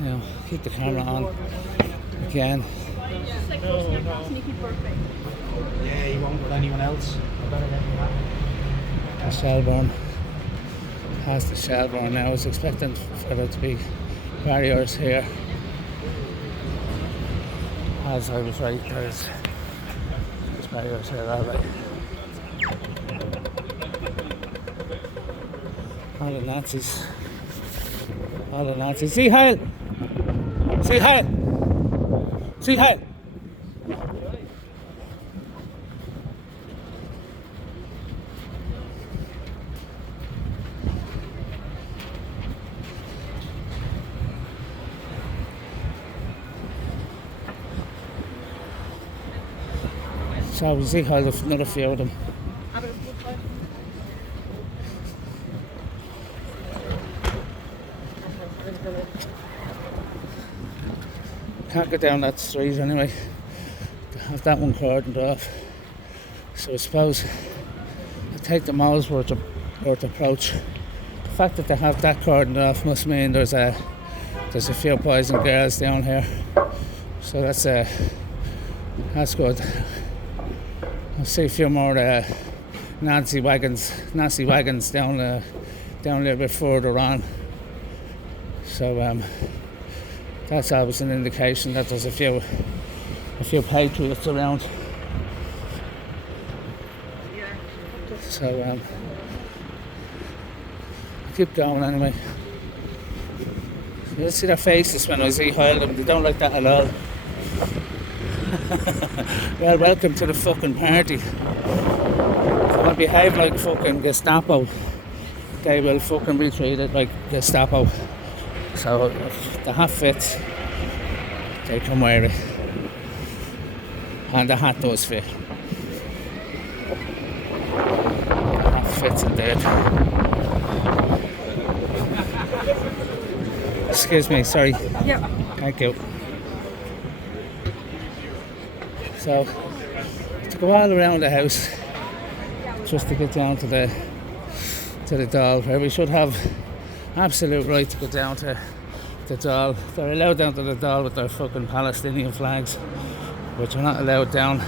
You know, keep the camera on again. Yeah, he won't with anyone else. I better get him that. The Shelbourne has the Shelbourne now. I was expecting for there to be barriers here. As I was right, there's barriers here that way. All the Nazis. All the Nazis. See Heil! See Heil! See Heil! So we see Heil, another few of them. Can't get down that street anyway. They have that one cordoned off. So I suppose I take the Molesworth approach. The fact that they have that cordoned off must mean there's a few boys and girls down here. So that's good. I see a few more Nazi wagons down a little bit further on. So that's always an indication that there's a few patriots around. So I keep going anyway. You'll see their faces when I see Heil them. They don't like that at all. Well, welcome to the fucking party. If you want to behave like fucking Gestapo, they will fucking be treated like Gestapo. So if the hat fits, they can wear it. And the hat does fit. The hat fits indeed. Excuse me, sorry. Yep. Thank you. So, to go all around the house, just to get down to the Dáil, where we should have absolute right to get down to the Dáil. They're allowed down to the Dáil with their fucking Palestinian flags, but you're not allowed down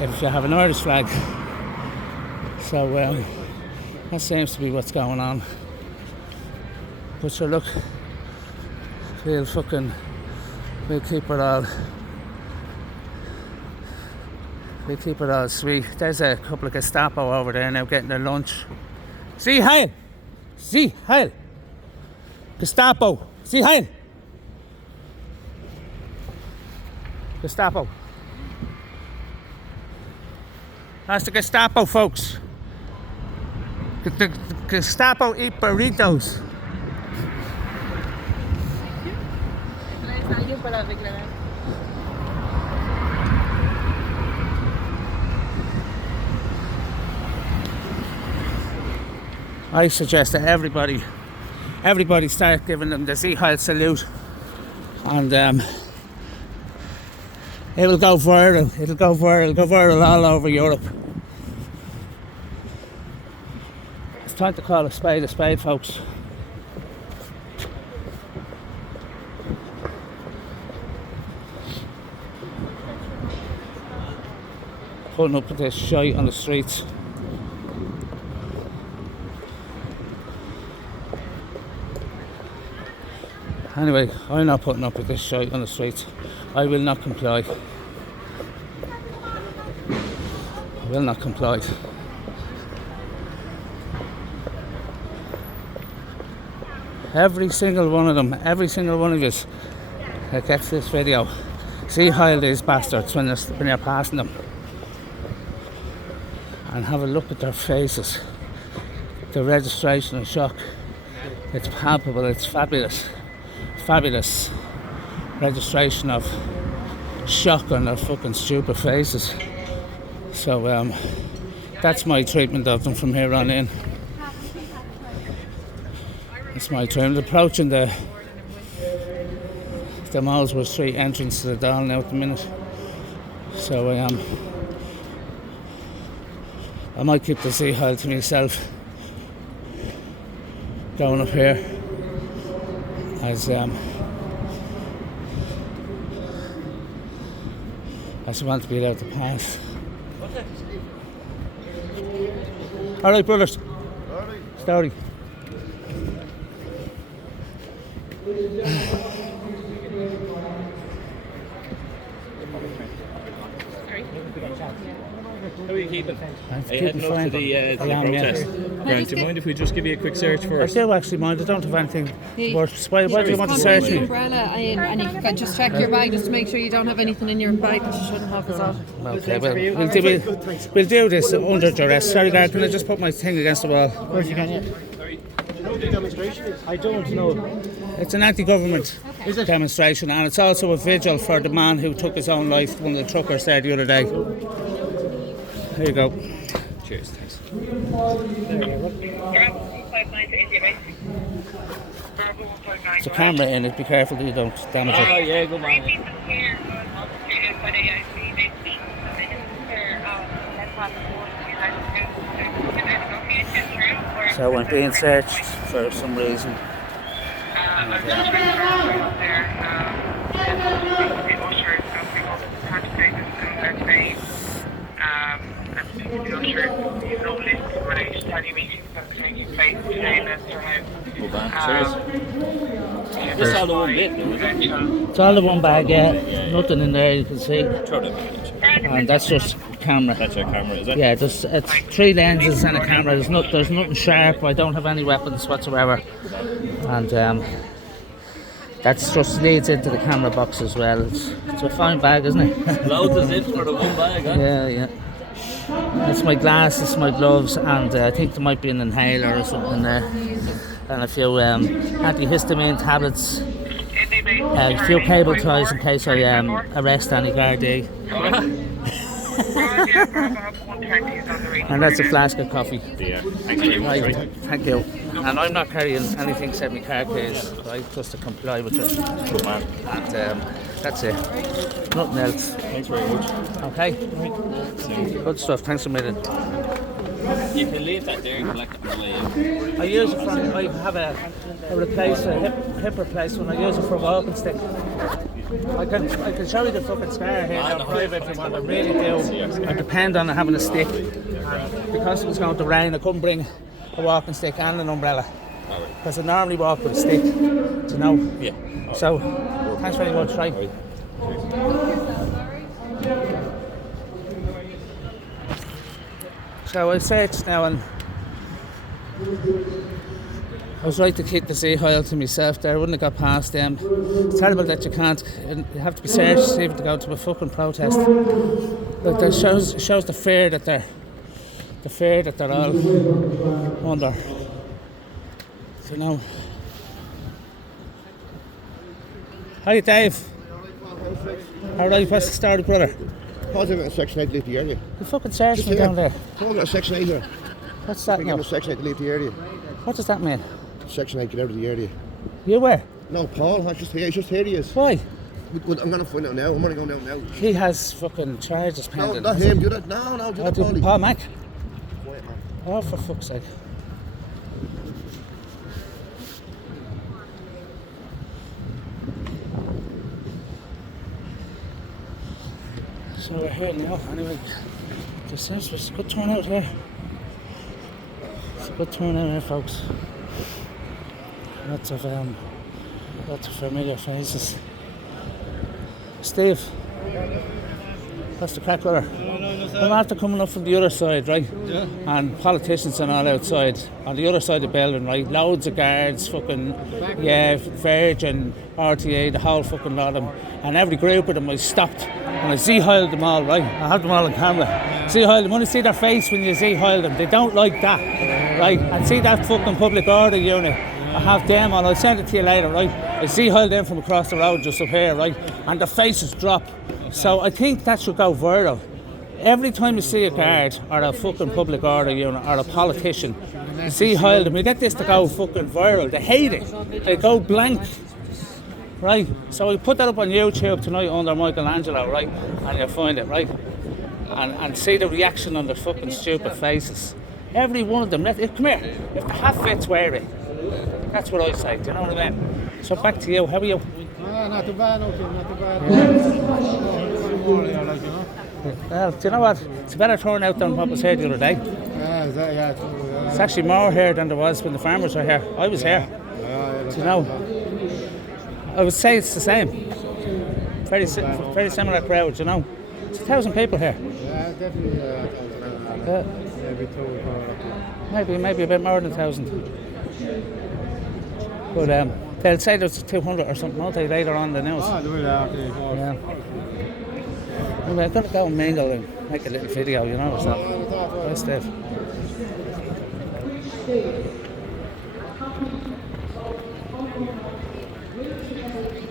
if you have an Irish flag. So, that seems to be what's going on. But sure, look, we'll keep it all. We'll keep it all sweet. There's a couple of Gestapo over there now getting their lunch. See Heil! See Heil! Gestapo! See Heil! Gestapo. That's the Gestapo, folks. The Gestapo eat burritos. I suggest that everybody start giving them the Sieg Heil salute, and it will go viral. It'll go viral all over Europe. It's time to call a spade, folks. Putting up with this shite on the streets. Anyway, I'm not putting up with this shite on the streets. I will not comply. I will not comply. Every single one of them, every single one of us that gets this video, see Heil these bastards when you're passing them. And have a look at their faces. The registration of shock. It's palpable, it's fabulous. Fabulous registration of shock on their fucking stupid faces. So that's my treatment of them from here on in. That's my treatment. Approaching the Molesworth Street entrance to the Dáil now at the minute. So I might keep the Sieg Heil to myself going up here, as I just want to be allowed to pass. All right, brothers. Story. How are you keeping? I'm Are you heading up to the protest? Grant, do you mind if we just give you a quick search I first? do actually mind. I don't have anything worse. Why do you want to Just search come with the me? umbrella and you can just check your bag just to make sure you don't have anything in your bag that you shouldn't have as well. Okay, well, we'll do this under duress. Sorry, guard, can I just put my thing against the wall? Of course you can, yeah. The demonstration is? I don't know. It's an anti-government demonstration, and it's also a vigil for the man who took his own life, one of the truckers there the other day. There you go. Cheers, thanks. There's a camera in it, be careful that you don't damage Oh, it. yeah, good man. So I'm being searched for some reason. Good man. Cheers. This all the one bit, though, is it? It's all in one bag, yeah. Nothing in there you can see. Throw that back. And that's just camera. That's your camera, is it? Yeah, it's 3 lenses and a camera. There's nothing sharp. I don't have any weapons whatsoever. And that's just leads into the camera box as well. It's a fine bag, isn't it? Loads of zips for the one bag, huh? Yeah. That's my glasses, my gloves, and I think there might be an inhaler or something in there. And a few antihistamine tablets. A few cable ties in case I arrest any Gardaí. And that's a flask of coffee. Yeah. Thanks very much. Right, Right. thank you. And I'm not carrying anything except my car keys, right, just to comply with it. Good man. And that's it. Nothing else. Thanks very much. Okay? Good stuff. Thanks a million. You can leave that there and collect it on the way in. I use it for, I have a hip replacement. I use it for a walking stick. I can show you the fucking scar here now, private if you want. I really do. I depend on having a stick. Because it was going to rain, I couldn't bring a walking stick and an umbrella. Because I normally walk with a stick, do you know? Yeah. So, thanks very much, right? So I searched now, and I was right to keep the Seahoyle to myself there. I wouldn't have got past them. It's terrible that you can't, you have to be searched even to go to a fucking protest. But that shows the fear that they're all under. You know. Hi Dave. Alright, what's the story, brother? How's it a Section 8 to leave the area? You fucking searched me down there. How's it a Section 8 here? What's that We now? get a Section 8 to leave the area. What does that mean? Section 8, get out of the area. You were? No, Paul, I just here he is. Why? But I'm going to find out now. I'm only going out now. He has fucking charges No, pending. not him. Do that. No, do that, Paulie. Paul Mac? Quiet, man. Oh, for fuck's sake. So we're here now, anyway. This is a good turnout here. It's a good turnout here, folks. Lots of familiar faces. Steve, what's the crack, brother? I'm after coming up from the other side, right? Yeah. And politicians and all outside. On the other side of the building, right? Loads of guards, fucking, yeah, Virgin, RTA, the whole fucking lot of them. And every group of them I stopped and I Seahoiled them all, right? I have them all on camera. Seahoiled them, only see their face when you Seahoil them. They don't like that, right? And see that fucking public order unit. I have them on, I'll send it to you later, right? I Seahoiled them from across the road just up here, right? And their faces drop. So I think that should go viral. Every time you see a guard or a fucking public order unit or a politician, Seahoil them, you get this to go fucking viral. They hate it. They go blank. Right? So we put that up on YouTube tonight under Michelangelo, right? And you'll find it, right? And see the reaction on their fucking stupid faces. Every one of them, come here. If the hat fits, wear it. That's what I say, do you know what I mean? So back to you, how are you? Not too bad, okay, not too bad. more here, like, you know. Well, do you know what? It's a better turnout than what was here the other day. Yeah, is that, yeah, true, yeah. It's actually more here than there was when the farmers were here. I was here. Yeah, Do you know? I would say it's the same. Very similar crowd, you know. It's 1,000 people here. Yeah, definitely. Maybe 2 Maybe a bit more than 1,000. But they'll say there's 200 or something, won't they, later on in the news? Ah, do it after. Yeah. Well, I'm going to go and mingle and make a little video, you know, so. Bye, Steve.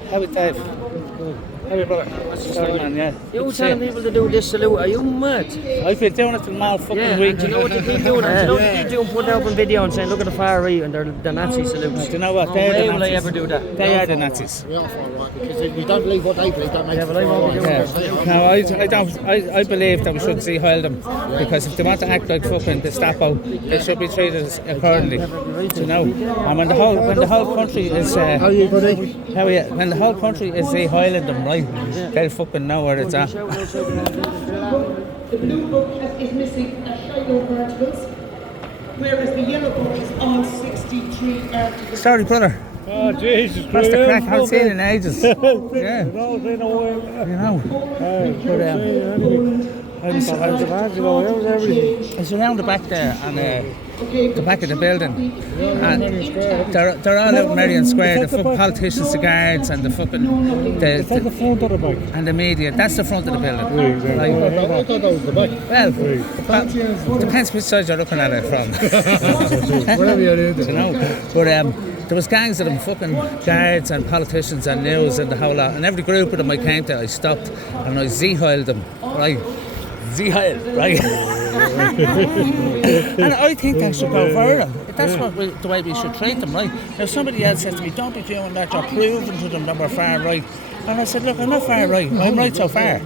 How are Dave? How are you, brother? Sorry, man, yeah. You Good to see telling people to do this salute, are you mad? I've been doing it for all fucking Yeah, week. and do you know what they keep doing? And do you know what they keep doing? Putting out a video and saying, look at the far right and they're the Nazi salutes. Do you know what? No They're way the will I Nazis. ever do that. They are the Nazis. We all fall right because we don't believe what they believe. That makes Yeah, but I won't be doing Yeah. that. No, I don't. I believe that we should see Heil them because if they want to act like fucking Gestapo, they should be treated accordingly. Do you know? And when the whole country is How are you, buddy? when the whole country is Heiling them, right? They'll fucking know where it's at. The blue book is missing a shiny articles, whereas the yellow book is all 63 articles. Sorry, brother. Oh, Jesus Christ. What's the crack? I haven't seen it in ages. Yeah. No, You know. But, I was around the back there and the back of the building, and they're all out in Marion Square. The fucking politicians, the guards, and the fucking the front of the back. and the media. That's the front of the building. I thought that was the back. Well, depends which side you're looking at it from. Whatever you're doing. You know, but there was gangs of them, fucking guards and politicians and news and the whole lot. And every group of them I came to, I stopped and I Z-Heiled them, right? Z-Heil, right? And I think that should go viral. That's the way we should treat them, right? Now somebody else says to me, don't be doing that, you're proving to them that we're far right. And I said, look, I'm not far right, I'm right so far.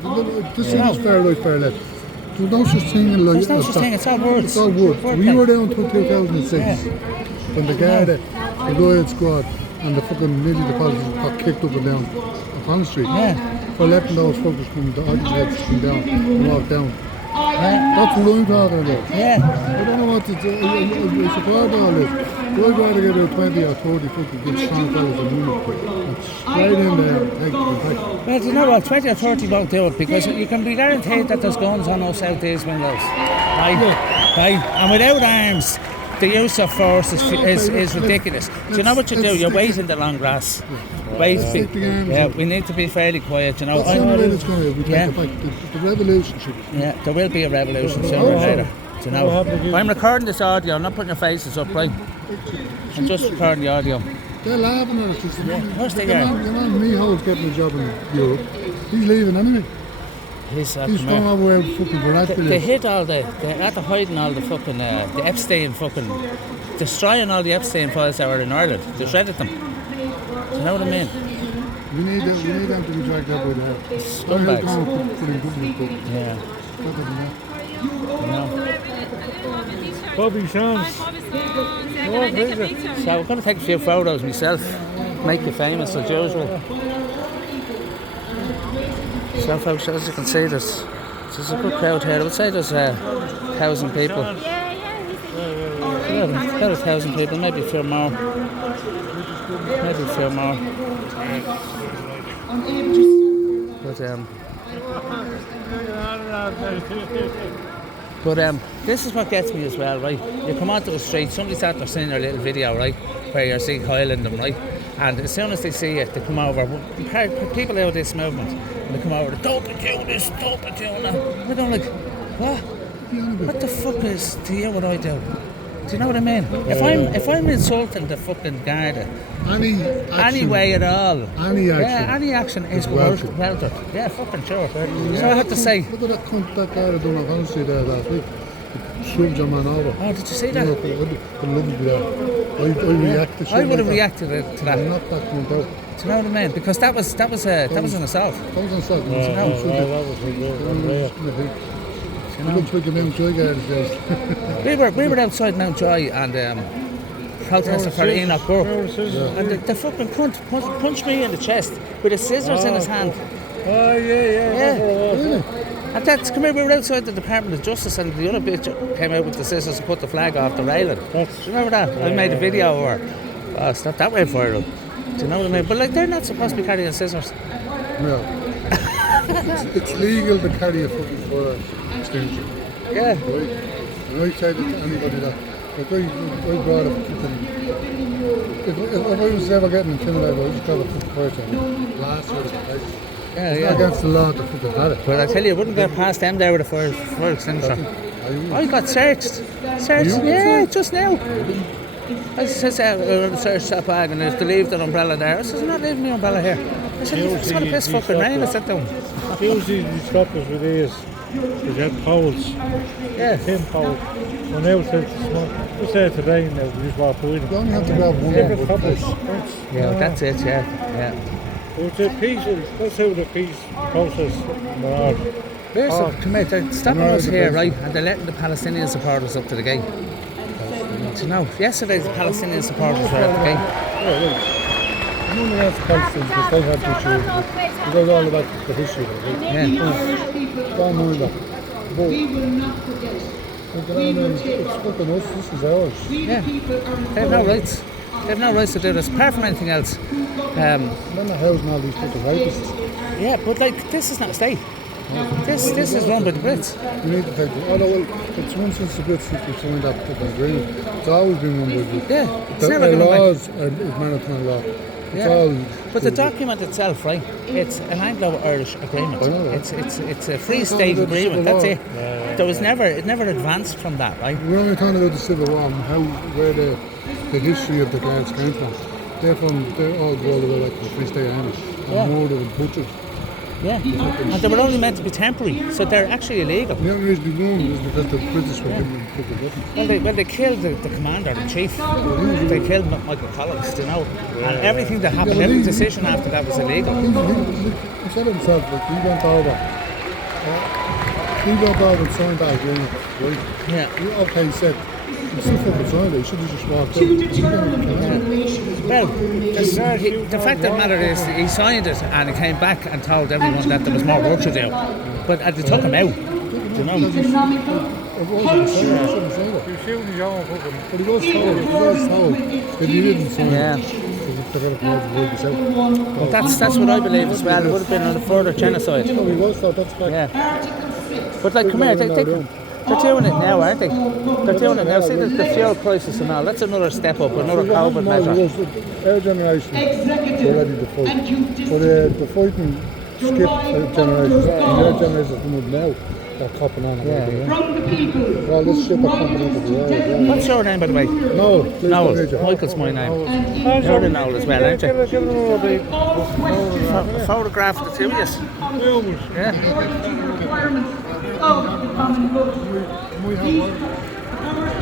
This is fair right, fair left. There's no such thing in life. There's no such thing, it's all words. It's all words. We were down till 2006 when the Garda, the Royal Squad, and the fucking nearly the politicians got kicked up and down on Pond Street. Yeah. For letting those fuckers come, the architects come down and walk down. Yeah. That's what I'm talking about. Yeah. I don't know what to do. I support all this. I'd rather get out 20 or 30 fucking good strong fellas and win it. And straight in there and take it back. Well, do you know what? 20 or 30 won't do it because you can be guaranteed that there's guns on those out these windows. Right? Right? And without arms, the use of force is ridiculous. Do you know what you do? You wait in the long grass. Wait. Stick the arms Yeah, up. we need to be fairly quiet, you know. That's the only way it's going to be. We take Yeah. it back. The revolution should be. Yeah, there will be a revolution sooner or later. Do you know? I'm recording this audio, I'm not putting your faces up, right? I'm just recording the audio. They're laughing at us. Of course they Your are. man Miho's getting a job in Europe. He's leaving anyway. He's He's going over there fucking for that They village. hid all they're after hiding all the fucking, the Epstein fucking, destroying all the Epstein files that were in Ireland. They shredded them. Do you know what I mean? We need them to be dragged out by the head. Scumbags. Put in government book. Yeah. Better than that. You know. Bobby Shams. So I'm going to take a few photos myself, make you famous as usual. So folks, as you can see, there's a good crowd here. I would say there's 1,000 people. About 1,000 people, maybe a few more. Maybe a few more. But this is what gets me as well, right? You come onto the street, somebody's out there seeing your little video, right? Where you're seeing Highland them, right? And as soon as they see it, they come over. People out of this movement, and they come over. Don't be doing this, don't be doing that. And I'm like, what? What the fuck is to you what I do? Do you know what I mean? If I'm insulting the fucking Garda, any way at all, any action is welcome. Yeah, fucking sure. So I have to say. Look at that cunt that guy that done a fancy there last week. Shoved your man over. Oh, did you see that? I'd love to do that. I reacted. I would have reacted to that. Knock that cunt out. Do you know what I mean? Because that was an assault. That was an assault. It looks like a Mount Joy guy these days. We were outside Mount Joy and protesting for Enoch Burke. And the fucking cunt punched me in the chest with his scissors in his hand. Oh, yeah. Yeah. And that's, come here, we were outside the Department of Justice and the other bitch came out with the scissors and cut the flag off the railing. Do you remember that? I made a video of her. Oh, it's not that way viral. Do you know what I mean? But like, they're not supposed to be carrying scissors. No. It's legal to carry a fucking fire extinguisher. Yeah. Right? And I say that to anybody that, like, I brought a fucking, if I was ever getting intimidated, I just grab a fucking fire extinguisher. Last year was the place. Yeah, It's not against the law to fucking have it. But I tell you, I wouldn't get past them there with a fire extinguisher. I got searched. Yeah, just now. I said, searched that bag and I have to leave the umbrella there. I said, I'm not leaving my umbrella here. I said, it's going to piss fucking rain. I said to him. Usually these stoppers with these, they get poles, Yeah. 10 poles. When they said small, we said today now, we just walk through You them. only have to grab one Different of toppers. Yeah, that's it, yeah. It's a piece, that's how the peace process are. Listen, come here, they're stopping us here, right? And they're letting the Palestinian supporters up to the gate. Do you know, yesterday the Palestinian supporters were at the gate. None against the Palestinians because they have the issue. It goes all about the history of it. Yeah. Don't mind that. But We will not forget. it's fucking us, this is ours. Yeah. They have no rights. They have no rights to do this, apart from anything else. They're not housing all these fucking rapists. Yeah, but like, this is not a state. This is run by the Brits. We need to take it. Although, well, it's one since the Brits since we signed that fucking agreement. It's always been run by the Brits. Yeah, it's never Their going back. laws is maritime law. It's Yeah. all. But the document itself, right? It's an Anglo-Irish agreement. I know that. It's a free It's state not the agreement. Civil That's War. it. There was it never advanced from that, right? We're only talking about the Civil War and where the history of the Guards came from. They're all all the way back to the Free State Army. Yeah. And murdered and butchered. Yeah. And they were only meant to be temporary, so they're actually illegal. The only reason they won was because the British were giving them fucking weapons. Well, they killed the commander, the chief. They killed Michael Collins, you know. And everything that happened, Yeah, well, every he- decision after that was illegal. He said himself, like, he went over and signed that agreement, right? Yeah. Okay, he said, you still fucking signed it, you should have just walked To out. determine contamination. Well, the fact of the matter is that he signed it and he came back and told everyone that there was more work to do. But they took him out. Do you know? Economical, It wasn't signed, he shouldn't have signed it. But he was told if he didn't sign Yeah. it, they're going to come out and work this out. Well, that's what I believe as well. It would have been a further genocide. No, he was told, that's fact. Yeah. But like, come here, they're doing it now, aren't they? They're doing it now. See the fuel crisis and all. That's another step up, another COVID measure. Our generation were ready to fight. and you But the fighting skipped generations. And their generation coming up now, they're copping on. Yeah. from the people. All this shit they're pumping into the air. Yeah. What's your name, by the way? No, please Noel. don't hate you. Michael's my name. And You're the Noel as well, aren't you? all questions A photograph of the two of you. Yeah. requirements of the common good. These are